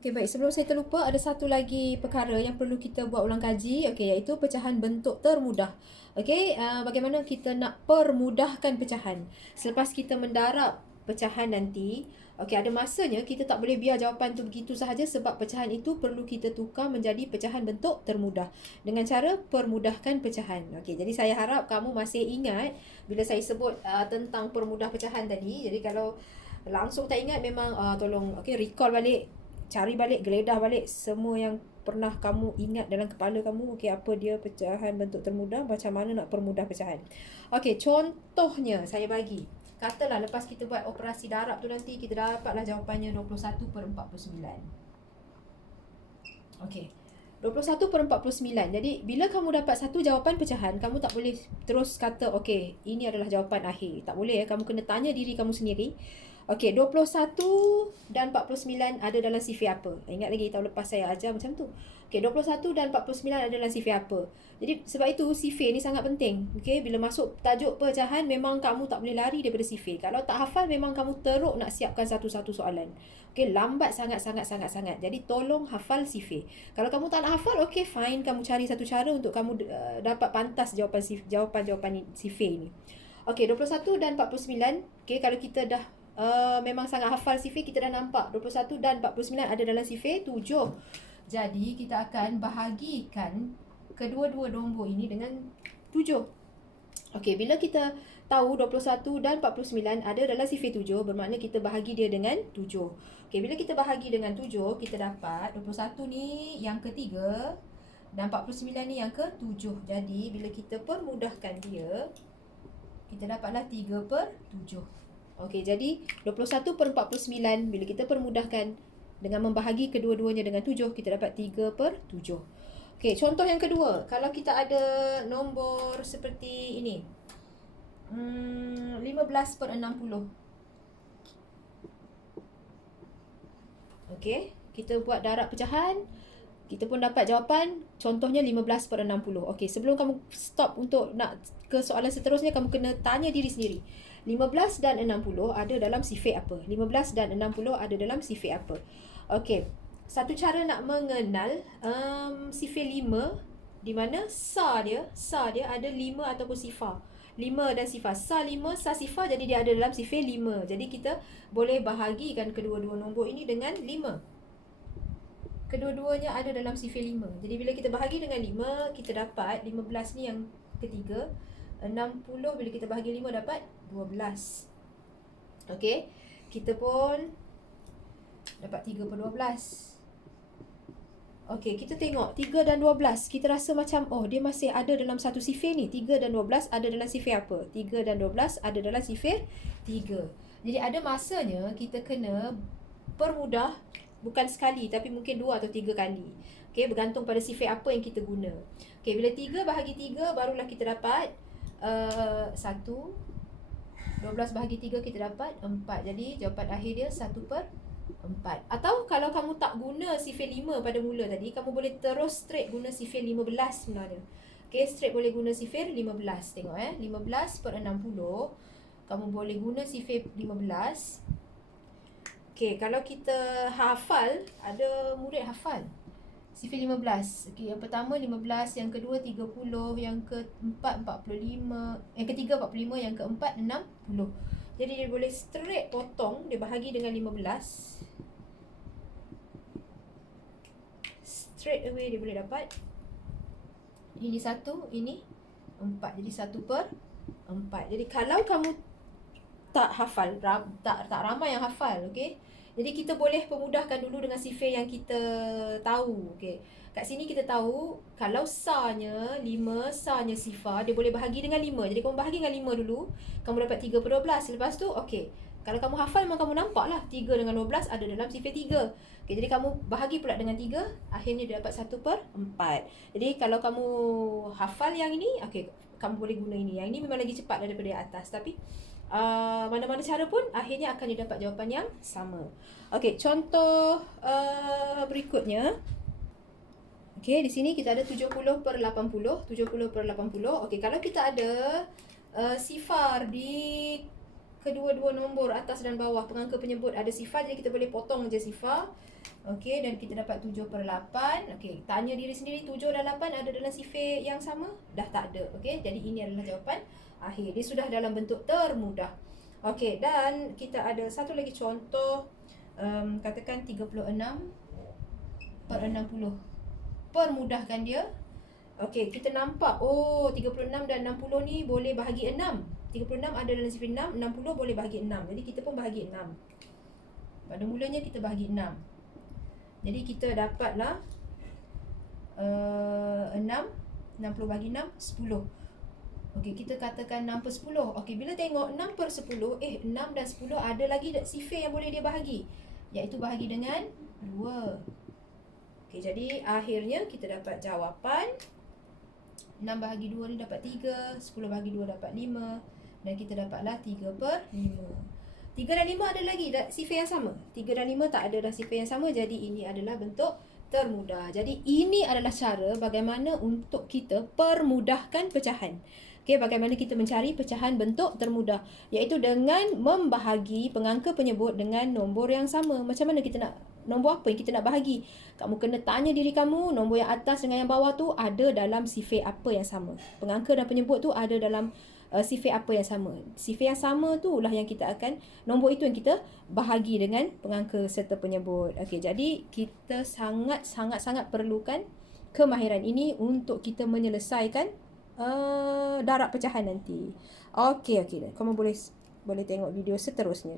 Okey, baik. Sebelum saya terlupa, ada satu lagi perkara yang perlu kita buat ulang kaji, okey, iaitu pecahan bentuk termudah. Okey, bagaimana kita nak permudahkan pecahan. Selepas kita mendarab pecahan nanti, okey, ada masanya kita tak boleh biar jawapan tu begitu sahaja sebab pecahan itu perlu kita tukar menjadi pecahan bentuk termudah dengan cara permudahkan pecahan. Okey, jadi saya harap kamu masih ingat bila saya sebut tentang permudah pecahan tadi. Jadi kalau langsung tak ingat memang tolong recall balik, cari balik, geledah balik semua yang pernah kamu ingat dalam kepala kamu. Okey, apa dia pecahan bentuk termudah, macam mana nak permudah pecahan. Okey, contohnya saya bagi. Katalah lepas kita buat operasi darab tu nanti kita dapatlah jawapannya 21/49. Okey. 21/49. Jadi bila kamu dapat satu jawapan pecahan, kamu tak boleh terus kata okey, ini adalah jawapan akhir. Tak boleh ya, kamu kena tanya diri kamu sendiri. Okey, 21 dan 49 ada dalam sifir apa? Ingat lagi tahun lepas saya ajar macam tu. Okey, 21 dan 49 ada dalam sifir apa? Jadi sebab itu sifir ni sangat penting. Okey, bila masuk tajuk pecahan memang kamu tak boleh lari daripada sifir. Kalau tak hafal memang kamu teruk nak siapkan satu-satu soalan. Okey, lambat sangat. Jadi tolong hafal sifir. Kalau kamu tak nak hafal, okey fine, kamu cari satu cara untuk kamu dapat pantas jawapan-jawapan sifir ni. Okey, 21 dan 49. Okey, kalau kita dah memang sangat hafal sifir, kita dah nampak 21 dan 49 ada dalam sifir 7. Jadi kita akan bahagikan kedua-dua nombor ini dengan 7. Okey, bila kita tahu 21 dan 49 ada dalam sifir 7, bermakna kita bahagi dia dengan 7. Okey, bila kita bahagi dengan 7, kita dapat 21 ni yang ketiga dan 49 ni yang ke-7. Jadi, bila kita permudahkan dia, kita dapatlah 3/7. Okey, jadi 21/49 bila kita permudahkan dengan membahagi kedua-duanya dengan 7, kita dapat 3/7. Okey, contoh yang kedua. Kalau kita ada nombor seperti ini. 15/60. Okey, kita buat darab pecahan. Kita pun dapat jawapan, contohnya 15/60. Okey, sebelum kamu stop untuk nak ke soalan seterusnya, kamu kena tanya diri sendiri. 15 dan 60 ada dalam sifir apa? 15 dan 60 ada dalam sifir apa? Okey, satu cara nak mengenal sifir 5, di mana sa dia ada 5 ataupun sifar. 5 dan sifar. Sa 5, sa sifar, jadi dia ada dalam sifir 5. Jadi kita boleh bahagikan kedua-dua nombor ini dengan 5. Kedua-duanya ada dalam sifir 5. Jadi bila kita bahagi dengan 5, kita dapat 15 ni yang ketiga. 60 bila kita bahagi 5 dapat 12. Okey, kita pun dapat 3/12. Okey, kita tengok 3 dan 12. Kita rasa macam, oh dia masih ada dalam satu sifir ni. 3 dan 12 ada dalam sifir apa? 3 dan 12 ada dalam sifir 3. Jadi ada masanya kita kena permudah, bukan sekali tapi mungkin 2 atau 3 kali. Okey, bergantung pada sifir apa yang kita guna. Okey, bila 3 bahagi 3 barulah kita dapat 1. 12 bahagi 3 kita dapat 4. Jadi jawapan akhir dia 1/4. Atau kalau kamu tak guna sifir 5 pada mula tadi, kamu boleh terus straight guna sifir 15 sebenarnya. Okey, straight boleh guna sifir 15. Tengok 15/60. Kamu boleh guna sifir 15. Okey, kalau kita hafal, ada murid hafal sifir 15. Okey, yang pertama 15, yang kedua 30, yang keempat 45, yang ketiga 45, yang keempat 60. Jadi dia boleh straight potong, dia bahagi dengan 15. Straight away dia boleh dapat. Ini 1, ini 4. Jadi 1/4. Jadi kalau kamu tak hafal, tak ramai yang hafal, okey. Jadi kita boleh pemudahkan dulu dengan sifir yang kita tahu, okey. Kat sini kita tahu kalau sa-nya 5, sa-nya sifar, dia boleh bahagi dengan 5. Jadi kamu bahagi dengan 5 dulu, kamu dapat 3/12. Lepas tu, okey. Kalau kamu hafal memang kamu nampak lah 3 dengan 12 ada dalam sifir 3. Okey, jadi kamu bahagi pula dengan 3, akhirnya dia dapat 1/4. Jadi kalau kamu hafal yang ini, okey, kamu boleh guna ini. Yang ini memang lagi cepat daripada yang atas, tapi mana-mana cara pun akhirnya akan didapat jawapan yang sama. Okey, contoh berikutnya. Okey, di sini kita ada 70/80. 70/80. Okey, kalau kita ada sifar di kedua-dua nombor atas dan bawah pengangka penyebut ada sifar, jadi kita boleh potong je sifar. Okey, dan kita dapat 7/8. Okey, tanya diri sendiri, 7 dan 8 ada dalam sifar yang sama? Dah tak ada. Okey, jadi ini adalah jawapan akhir. Dia sudah dalam bentuk termudah. Okey, dan kita ada satu lagi contoh. Katakan 36/60. Permudahkan dia. Okey, kita nampak 36 dan 60 ni boleh bahagi 6. 36 ada dalam sifar 6, 60 boleh bahagi 6. Jadi kita pun bahagi 6. Pada mulanya kita bahagi 6. Jadi kita dapatlah 6. 60 bahagi 6, 10. Okey, kita katakan 6/10. Okey, bila tengok 6/10, 6 dan 10 ada lagi sifar yang boleh dia bahagi, iaitu bahagi dengan 2. Okey, jadi akhirnya kita dapat jawapan 6 bahagi 2 ni dapat 3, 10 bahagi 2 dapat 5, dan kita dapatlah 3/5. 3 dan 5 ada lagi sifar yang sama. 3 dan 5 tak ada dah sifar yang sama, jadi ini adalah bentuk termudah. Jadi ini adalah cara bagaimana untuk kita permudahkan pecahan. Okey, bagaimana kita mencari pecahan bentuk termudah, iaitu dengan membahagi pengangka penyebut dengan nombor yang sama. Macam mana kita nak, nombor apa yang kita nak bahagi? Kamu kena tanya diri kamu, nombor yang atas dengan yang bawah tu ada dalam sifar apa yang sama. Pengangka dan penyebut tu ada dalam sifar apa yang sama. Sifar yang sama tu lah yang kita akan, nombor itu yang kita bahagi dengan pengangka serta penyebut. Okey, jadi kita sangat perlukan kemahiran ini untuk kita menyelesaikan darab pecahan nanti. Okey, kamu boleh tengok video seterusnya.